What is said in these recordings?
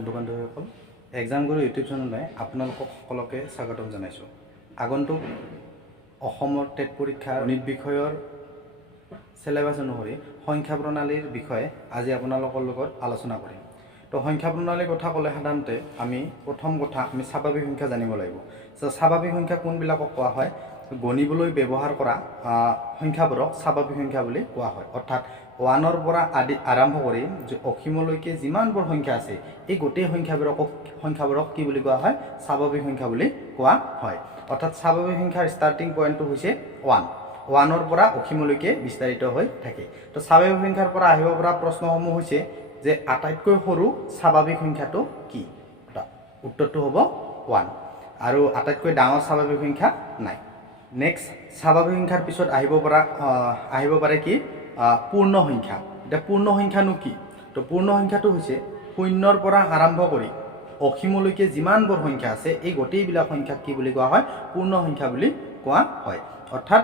বন্ধু বান্ধৱীসকল এক্সাম গুৰু ইউটিউব চেনেললৈ আপোনালোকক সকলোকে স্বাগতম জনাইছোঁ। আগন্তুক অসমৰ টেট পৰীক্ষাৰ গণিত বিষয়ৰ সিলেবাস অনুসৰি সংখ্যা প্ৰণালীৰ বিষয়ে আজি আপোনালোকৰ লগত আলোচনা কৰিম। তো সংখ্যা প্ৰণালীৰ কথা ক'লে সাধাৰণতে আমি প্ৰথম কথা আমি স্বাভাৱিক সংখ্যা জানিব লাগিব। স্বাভাৱিক সংখ্যা কোনবিলাকক কোৱা হয়? গণিবলৈ ব্যৱহাৰ কৰা সংখ্যাবোৰক স্বাভাৱিক সংখ্যা বুলি কোৱা হয়। অৰ্থাৎ 1ৰ পৰা আৰম্ভ কৰি অসীমলৈকে যিমানবোৰ সংখ্যা আছে এই গোটেই সংখ্যাবোৰক কি বুলি কোৱা হয়? স্বাভাৱিক সংখ্যা বুলি কোৱা হয়। অৰ্থাৎ স্বাভাৱিক সংখ্যাৰ ষ্টাৰ্টিং পইণ্টটো হৈছে 1ৰ পৰা অসীমলৈকে বিস্তাৰিত হৈ থাকে। তো স্বাভাৱিক সংখ্যাৰ পৰা আহিব পৰা প্ৰশ্নসমূহ হৈছে যে আটাইতকৈ সৰু স্বাভাৱিক সংখ্যাটো কি? উত্তৰটো হ'ব 1। আৰু আটাইতকৈ ডাঙৰ স্বাভাৱিক সংখ্যা নাই। নেক্সট স্বাভাৱিক সংখ্যাৰ পিছত আহিব পাৰে কি? পূৰ্ণ সংখ্যা। এতিয়া পূৰ্ণ সংখ্যানো কি? তো পূৰ্ণ সংখ্যাটো হৈছে 0ৰ পৰা আৰম্ভ কৰি অসীমলৈকে যিমানবোৰ সংখ্যা আছে এই গোটেইবিলাক সংখ্যাক কি বুলি কোৱা হয়? পূৰ্ণ সংখ্যা বুলি কোৱা হয়। অৰ্থাৎ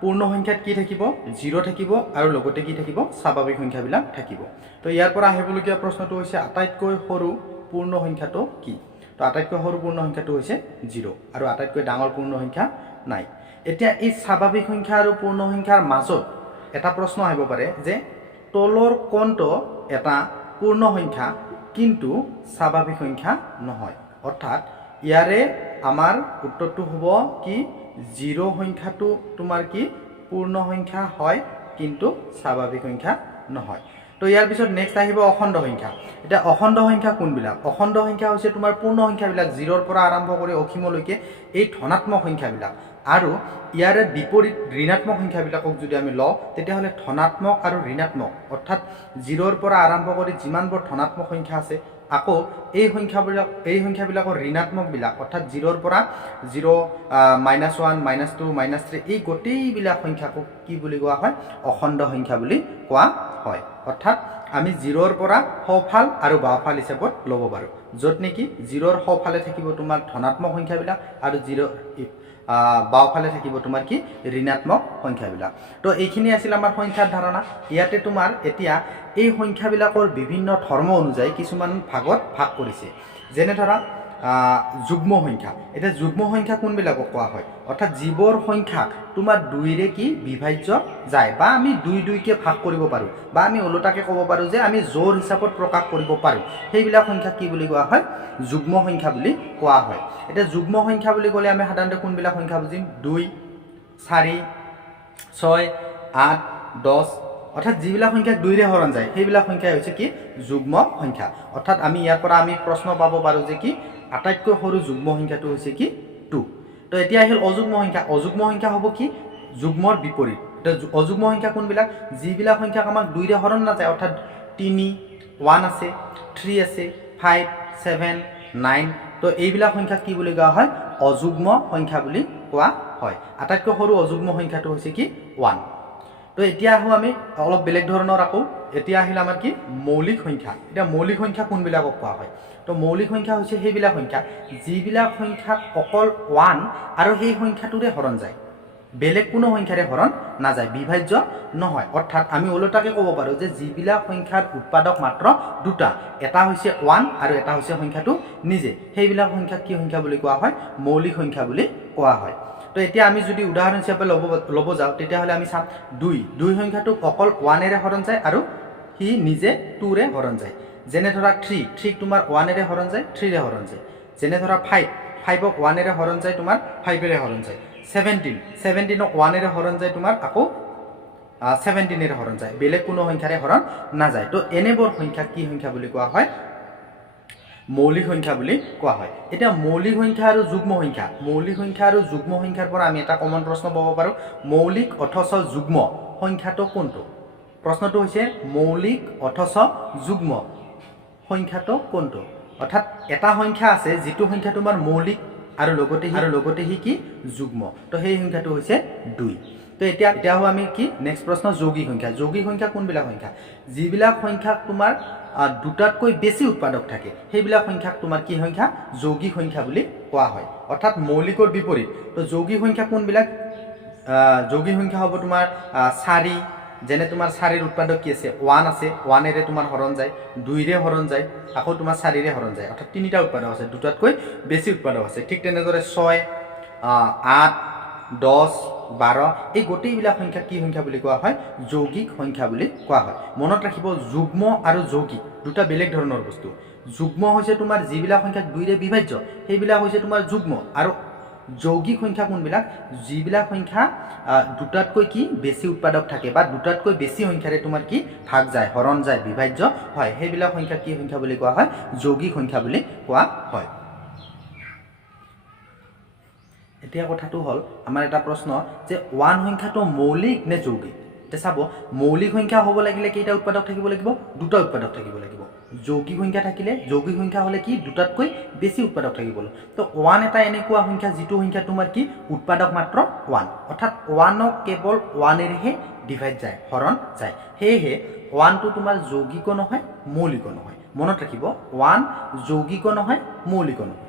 পূৰ্ণ সংখ্যাত কি থাকিব? 0 থাকিব আৰু লগতে কি থাকিব? স্বাভাৱিক সংখ্যাবিলাক থাকিব। তো ইয়াৰ পৰা আহিবলগীয়া প্ৰশ্নটো হৈছে আটাইতকৈ সৰু পূৰ্ণ সংখ্যাটো কি? তো আটাইতকৈ সৰু পূৰ্ণ সংখ্যাটো হৈছে 0 আৰু আটাইতকৈ ডাঙৰ পূৰ্ণ সংখ্যা নাই। এতিয়া এই স্বাভাৱিক সংখ্যা আৰু পূৰ্ণ সংখ্যাৰ মাজত এটা প্ৰশ্ন আহিব পাৰে যে তলৰ কোনটো এটা পূৰ্ণ সংখ্যা কিন্তু স্বাভাৱিক সংখ্যা নহয়? অৰ্থাৎ ইয়াৰে আমাৰ উত্তৰটো হ'ব কি? 0 সংখ্যাটো তোমাৰ কি? পূৰ্ণ সংখ্যা হয় কিন্তু স্বাভাৱিক সংখ্যা নহয়। তো ইয়াৰ পিছত নেক্সট আহিব অখণ্ড সংখ্যা। এতিয়া অখণ্ড সংখ্যা কোনবিলাক? অখণ্ড সংখ্যা হৈছে তোমাৰ পূৰ্ণ সংখ্যাবিলাক 0ৰ পৰা আৰম্ভ কৰি অসীমলৈকে এই ধনাত্মক সংখ্যাবিলাক। আৰু ইয়াৰে বিপৰীত ঋণাত্মক সংখ্যাবিলাকক যদি আমি লওঁ তেতিয়াহ'লে ধনাত্মক আৰু ঋণাত্মক অৰ্থাৎ 0ৰ পৰা আৰম্ভ কৰি যিমানবোৰ ধনাত্মক সংখ্যা আছে আকৌ এই সংখ্যাবিলাকৰ ঋণাত্মকবিলাক অৰ্থাৎ 0ৰ পৰা 0, -1, -2, -3 এই গোটেইবিলাক সংখ্যাকো কি বুলি কোৱা হয়? অখণ্ড সংখ্যা বুলি কোৱা হয়। অৰ্থাৎ আমি 0ৰ পৰা সোঁফাল আৰু বাওঁফাল হিচাপত ল'ব পাৰোঁ, য'ত নেকি 0ৰ সোঁফালে থাকিব তোমাৰ ধনাত্মক সংখ্যাবিলাক আৰু 0ৰ বাওঁফালে থাকিব তোমাৰ কি? ঋণাত্মক সংখ্যাবিলাক। তো এইখিনি আছিল আমাৰ সংখ্যাৰ ধাৰণা। ইয়াতে তোমাৰ এতিয়া এই সংখ্যাবিলাকৰ বিভিন্ন ধৰ্ম অনুযায়ী কিছুমান ভাগত ভাগ কৰিছে। যেনে ধৰা যুগ্ম সংখ্যা। এতিয়া যুগ্ম সংখ্যা কোনবিলাকক কোৱা হয়? অৰ্থাৎ যিবোৰ সংখ্যাক তোমাৰ 2ৰে কি বিভাজ্য যায় বা আমি 2কে ভাগ কৰিব পাৰোঁ বা আমি ওলোটাকে ক'ব পাৰোঁ যে আমি জোৰ হিচাপত প্ৰকাশ কৰিব পাৰোঁ, সেইবিলাক সংখ্যাক কি বুলি কোৱা হয়? যুগ্ম সংখ্যা বুলি কোৱা হয়। এতিয়া যুগ্ম সংখ্যা বুলি ক'লে আমি সাধাৰণতে কোনবিলাক সংখ্যা বুজিম? 2, 4, 6, 8, 10 অৰ্থাৎ যিবিলাক সংখ্যাক 2ৰে হৰণ যায় সেইবিলাক সংখ্যাই হৈছে কি? যুগ্ম সংখ্যা। অৰ্থাৎ আমি ইয়াৰ পৰা আমি প্ৰশ্ন পাব পাৰোঁ যে কি? আটাইতকৈ সৰু যুগ্ম সংখ্যাটো হৈছে কি? 2। তো এতিয়া আহিল অযুগ্ম সংখ্যা। অযুগ্ম সংখ্যা হ'ব কি? যুগ্মৰ বিপৰীত। এতিয়া অযুগ্ম সংখ্যা কোনবিলাক? যিবিলাক সংখ্যাক আমাক 2ৰে হৰণ নাযায় অৰ্থাৎ 3, 1 আছে, 3 আছে, 5, 7, 9 তো এইবিলাক সংখ্যাক কি বুলি কোৱা হয়? অযুগ্ম সংখ্যা বুলি কোৱা হয়। আটাইতকৈ সৰু অযুগ্ম সংখ্যাটো হৈছে কি? 1। তো এতিয়া আহোঁ আমি অলপ বেলেগ ধৰণৰ আকৌ এতিয়া আহিল আমাৰ কি? মৌলিক সংখ্যা। এতিয়া মৌলিক সংখ্যা কোনবিলাকক কোৱা হয়? তো মৌলিক সংখ্যা হৈছে সেইবিলাক সংখ্যা যিবিলাক সংখ্যাক অকল 1 আৰু সেই সংখ্যাটোৰে হৰণ যায়, বেলেগ কোনো সংখ্যাৰে হৰণ নাযায়, বিভাজ্য নহয়। অৰ্থাৎ আমি ওলোটাকে ক'ব পাৰোঁ যে যিবিলাক সংখ্যাৰ উৎপাদক মাত্ৰ 2টা, এটা হৈছে 1 আৰু এটা হৈছে সংখ্যাটো নিজে, সেইবিলাক সংখ্যাক কি সংখ্যা বুলি কোৱা হয়? মৌলিক সংখ্যা বুলি কোৱা হয়। তো এতিয়া আমি যদি উদাহৰণ হিচাপে ল'ব যাওঁ তেতিয়াহ'লে আমি চাম 2 সংখ্যাটোক অকল 1ৰে হৰণ যায় আৰু সি নিজে 2ৰে হৰণ যায়। যেনে ধৰা 3 তোমাৰ 1ৰে হৰণ যায়, 3ৰে হৰণ যায়। যেনে ধৰা 5ক 1ৰে হৰণ যায় তোমাৰ 5ৰে হৰণ যায়। 17ক 1ৰে হৰণ যায় তোমাৰ আকৌ 17ৰে হৰণ যায়, বেলেগ কোনো সংখ্যাৰে হৰণ নাযায়। তো এনেবোৰ সংখ্যাক কি সংখ্যা বুলি কোৱা হয়? মৌলিক সংখ্যা বুলি কোৱা হয়। এতিয়া মৌলিক সংখ্যা আৰু যুগ্ম সংখ্যা, মৌলিক সংখ্যা আৰু যুগ্ম সংখ্যাৰ পৰা আমি এটা কমন প্ৰশ্ন পাব পাৰোঁ, মৌলিক অথচ যুগ্ম সংখ্যাটো কোনটো? প্ৰশ্নটো হৈছে মৌলিক অথচ যুগ্ম সংখ্যাটো কোনটো? অৰ্থাৎ এটা সংখ্যা আছে যিটো সংখ্যা তোমাৰ মৌলিক আৰু লগতে সি কি? যুগ্ম। তো সেই সংখ্যাটো হৈছে 2। তো এতিয়া আহোঁ আমি কি? নেক্সট প্ৰশ্ন যৌগিক সংখ্যা। যৌগিক সংখ্যা কোনবিলাক সংখ্যা? যিবিলাক সংখ্যাক তোমাৰ 2টাতকৈ বেছি উৎপাদক থাকে সেইবিলাক সংখ্যাক তোমাৰ কি সংখ্যা? যৌগিক সংখ্যা বুলি কোৱা হয়। অৰ্থাৎ মৌলিকৰ বিপৰীত। তো যৌগিক সংখ্যা কোনবিলাক? যৌগিক সংখ্যা হ'ব তোমাৰ 4, যেনে তোমাৰ 4ৰ উৎপাদক কি আছে 1 আছে 1এৰে তোমাৰ হৰণ যায় 2ৰে হৰণ যায় আকৌ তোমাৰ 4ৰে হৰণ যায় অৰ্থাৎ তিনিটা উৎপাদক আছে দুটাতকৈ বেছি উৎপাদক আছে ঠিক তেনেদৰে 6 8 10 12 এই গোটেইবিলাক সংখ্যা কি সংখ্যা বুলি কোৱা হয় যৌগিক সংখ্যা বুলি কোৱা হয় মনত ৰাখিব যুগ্ম আৰু যৌগিক দুটা বেলেগ ধৰণৰ বস্তু যুগ্ম হৈছে তোমাৰ যিবিলাক সংখ্যা 2ৰে বিভাজ্য সেইবিলাক হৈছে তোমাৰ যুগ্ম আৰু যৌগিক সংখ্যা কোনবিলাক যিবিলাক সংখ্যা দুটাতকৈ কি বেছি উৎপাদক থাকে বা দুটাতকৈ বেছি সংখ্যাৰে তোমাৰ কি ভাগ যায় হৰণ যায় বিভাজ্য হয় সেইবিলাক সংখ্যা কি সংখ্যা বুলি কোৱা হয় যৌগিক সংখ্যা বুলি কোৱা হয় এতিয়া কথাটো হল আমাৰ এটা প্ৰশ্ন যে 1 সংখ্যাটো মৌলিক নে যৌগিক তে চাব মৌলিক সংখ্যা হ'ব লাগিলে কেইটা উৎপাদক থাকিব লাগিব দুটা উৎপাদক থাকিব লাগিব যৌগিক সংখ্যা থাকিলে যৌগিক সংখ্যা হলে কি দুটাতকৈ বেছি উৎপাদক থাকিব তো 1 এটা এনেকুৱা সংখ্যা যিটো সংখ্যা তোমাৰ কি উৎপাদক মাত্ৰ 1 অৰ্থাৎ 1ক কেৱল 1এৰেহে ডিভাইড যায় হৰণ যায় হেহে 1 টো তোমাৰ যৌগিক নহয় মৌলিক নহয় মনত ৰাখিব 1 যৌগিক নহয় মৌলিক নহয়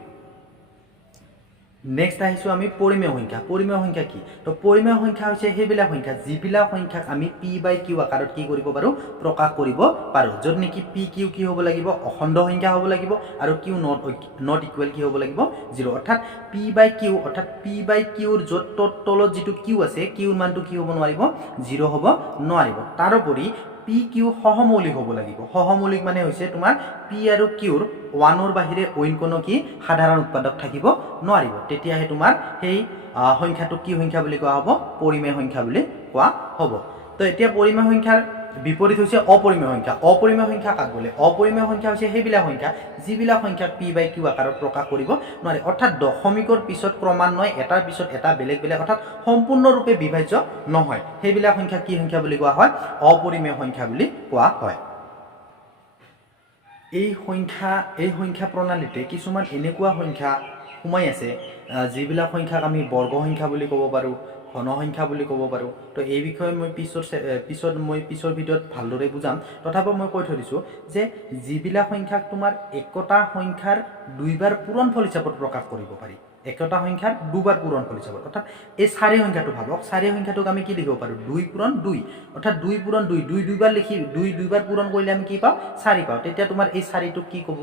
নেক্সট আহিছো আমি পৰিমেয় সংখ্যা কি তো পৰিমেয় সংখ্যা হৈছে সেইবিলাক সংখ্যা যিবিলাক সংখ্যাক আমি p/q আকাৰত কি কৰিব পাৰো প্ৰকাশ কৰিব পাৰো যত নেকি p/q কি হ'ব লাগিব অখণ্ড সংখ্যা হ'ব লাগিব আৰু q নট ইকুৱেল কি হ'ব লাগিব 0 অৰ্থাৎ p/q অৰ্থাৎ p/q ৰ যত তলত যিটো q আছে q ৰ মানটো কি হ'ব নোৱাৰিব 0 হ'ব নোৱাৰিব তাৰোপৰি p/q সহমৌলিক হ'ব লাগিব সহমৌলিক মানে হৈছে তোমাৰ p আৰু q ৰ 1ৰ বাহিৰে অইন কোনো কি সাধাৰণ উৎপাদক থাকিব নোৱাৰিব তেতিয়াহে তোমাৰ সেই সংখ্যাটো কি সংখ্যা বুলি কোৱা হ'ব পৰিমেয় সংখ্যা বুলি কোৱা হ'ব তো এতিয়া পৰিমেয় সংখ্যাৰ বিপৰীত হৈছে অপৰিমেয় সংখ্যা কাক বোলে অপৰিমেয় সংখ্যা হৈছে সেইবিলাক সংখ্যা যিবিলাক সংখ্যাক p/q আকাৰত প্ৰকাশ কৰিব নোৱাৰে অৰ্থাৎ দশমিকৰ পিছত ক্ৰমান্বয়ে এটাৰ পিছত এটা বেলেগ বেলেগ অৰ্থাৎ সম্পূৰ্ণৰূপে বিভাজ্য নহয় সেইবিলাক সংখ্যা কি সংখ্যা বুলি কোৱা হয় অপৰিমেয় সংখ্যা বুলি কোৱা হয় এই সংখ্যা প্ৰণালীতে কিছুমান এনেকুৱা সংখ্যা সোমাই আছে যিবিলাক সংখ্যাক আমি বৰ্গ সংখ্যা বুলি ক'ব পাৰো ঘন সংখ্যা বুলি ক'ব পাৰো তো এই বিষয়ে মই পিছৰ ভিডিঅ'ত ভালদৰে বুজাম তথাপিও মই কৈ থৈ দিছো যে যিবিলাক সংখ্যাক তোমাৰ একটা সংখ্যাৰ দুইবাৰ পূৰণফল হিচাপত প্ৰকাশ কৰিব পাৰি একটা সংখ্যাৰ দুবাৰ পূৰণফল হিচাপত অৰ্থাৎ এই 4 সংখ্যাটো ভাবক 4 সংখ্যাটোক আমি কি লিখিব পাৰো 2 পূৰণ 2 অৰ্থাৎ 2 পূৰণ 2 দুইবাৰ লিখি 2 দুইবাৰ পূৰণ কৰিলে আমি কি পাওঁ 4 পাওঁ তেতিয়া তোমাৰ এই 4টোক কি ক'ব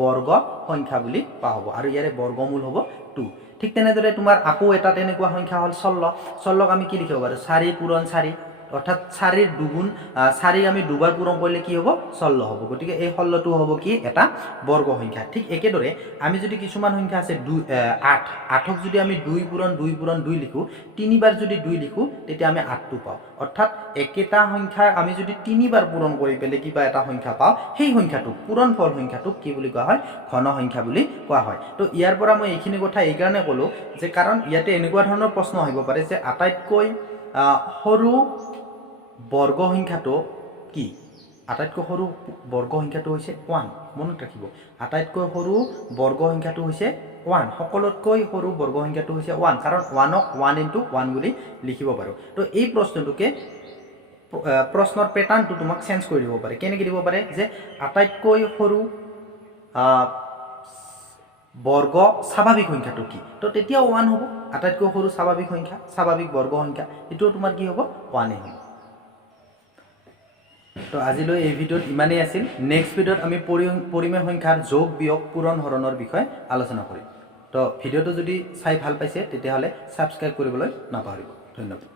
বৰ্গ সংখ্যা বুলি কোৱা হ'ব আৰু ইয়াৰে বৰ্গমূল হ'ব 2 ঠিক তেনেদৰে তোমাৰ আকৌ এটা তেনেকুৱা সংখ্যা হ'ল 16ক আমি কি লিখিব পাৰো 4 পূৰণ 4 অৰ্থাৎ 4ৰ দুগুণ 4 আমি দুবাৰ পূৰণ কৰিলে কি হ'ব 16 হ'ব গতিকে এই 16টো হ'ব কি এটা বৰ্গ সংখ্যা ঠিক একেদৰে আমি যদি কিছুমান সংখ্যা আছে 8ক যদি আমি 2 পূৰণ 2 লিখো তিনিবাৰ যদি 2 লিখো তেতিয়া আমি 8টো পাওঁ অৰ্থাৎ একেটা সংখ্যা আমি যদি তিনিবাৰ পূৰণ কৰি পেলে কিবা এটা সংখ্যা পাওঁ সেই সংখ্যাটো পূৰণফল সংখ্যাটোক কি বুলি কোৱা হয় ঘন সংখ্যা বুলি কোৱা হয় তো ইয়াৰ পৰা মই এইখিনি কথা এই কাৰণে ক'লো যে কাৰণ ইয়াতে এনেকুৱা ধৰণৰ প্ৰশ্ন আহিব পাৰে যে আটাইতকৈ সৰু বৰ্গ সংখ্যাটো কি আটাইতকৈ সৰু বৰ্গ সংখ্যাটো হৈছে 1 মনত ৰাখিব আটাইতকৈ সৰু বৰ্গ সংখ্যাটো হৈছে 1 সকলোতকৈ সৰু বৰ্গ সংখ্যাটো হৈছে 1 কাৰণ 1ক 1 * 1 বুলি লিখিব পাৰো তো এই প্ৰশ্নটোকে প্ৰশ্নৰ প্যাটাৰ্নটো তোমাক চেঞ্জ কৰি দিব পাৰে কেনেকৈ দিব পাৰে যে আটাইতকৈ সৰু বৰ্গ স্বাভাৱিক সংখ্যাটো কি তো তেতিয়াও 1 হ'ব আটাইতকৈ সৰু স্বাভাৱিক সংখ্যা স্বাভাৱিক বৰ্গ সংখ্যা এটো তোমাৰ কি হ'ব 1 হ'ব তো আজিলৈ এই ভিডিঅ'ত ইমানেই আছিল নেক্সট ভিডিঅ'ত আমি পৰিমেয় সংখ্যাৰ যোগ বিয়োগ পূৰণ হৰণৰ বিষয়ে আলোচনা কৰিম তো ভিডিঅ'টো যদি চাই ভাল পাইছে তেতিয়াহ'লে সাবস্ক্ৰাইব কৰিবলৈ নাপাহৰিব ধন্যবাদ